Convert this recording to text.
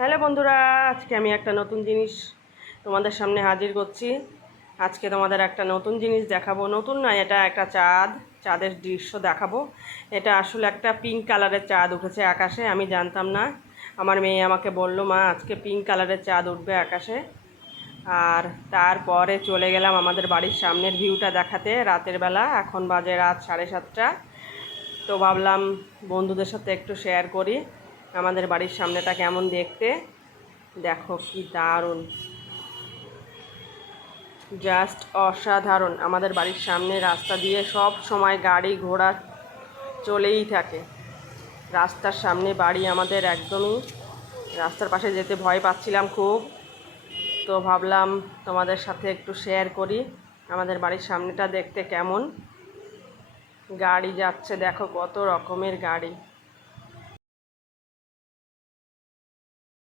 Hello বন্ধুরা, আজকে আমি একটা নতুন জিনিস তোমাদের সামনে হাজির করছি। আজকে তোমাদের একটা নতুন জিনিস দেখাবো। নতুন নয়, এটা একটা চাঁদের দৃশ্য দেখাবো। এটা আসলে একটা পিঙ্ক কালারের চাঁদ উঠেছে আকাশে। আমি জানতাম না, আমার মেয়ে আমাকে বলল, মা আজকে পিঙ্ক কালারের চাঁদ উঠবে আকাশে। আর তারপরে চলে গেলাম আমাদের বাড়ির সামনের ভিউটা দেখাতে রাতের বেলা। এখন বাজে রাত 7:30। তো ভাবলাম বন্ধুদের সাথে একটু শেয়ার করি আমাদের বাড়ির সামনেটা কেমন দেখতে। দেখো কি দারুণ, জাস্ট অসাধারণ। আমাদের বাড়ির সামনে রাস্তা দিয়ে সব সময় গাড়ি ঘোড়া চলেই থাকে। রাস্তার সামনে বাড়ি আমাদের, একদমই রাস্তার পাশে যেতে ভয় পাচ্ছিলাম খুব। তো ভাবলাম তোমাদের সাথে একটু শেয়ার করি আমাদের বাড়ির সামনেটা দেখতে কেমন। গাড়ি যাচ্ছে, দেখো কত রকমের গাড়ি।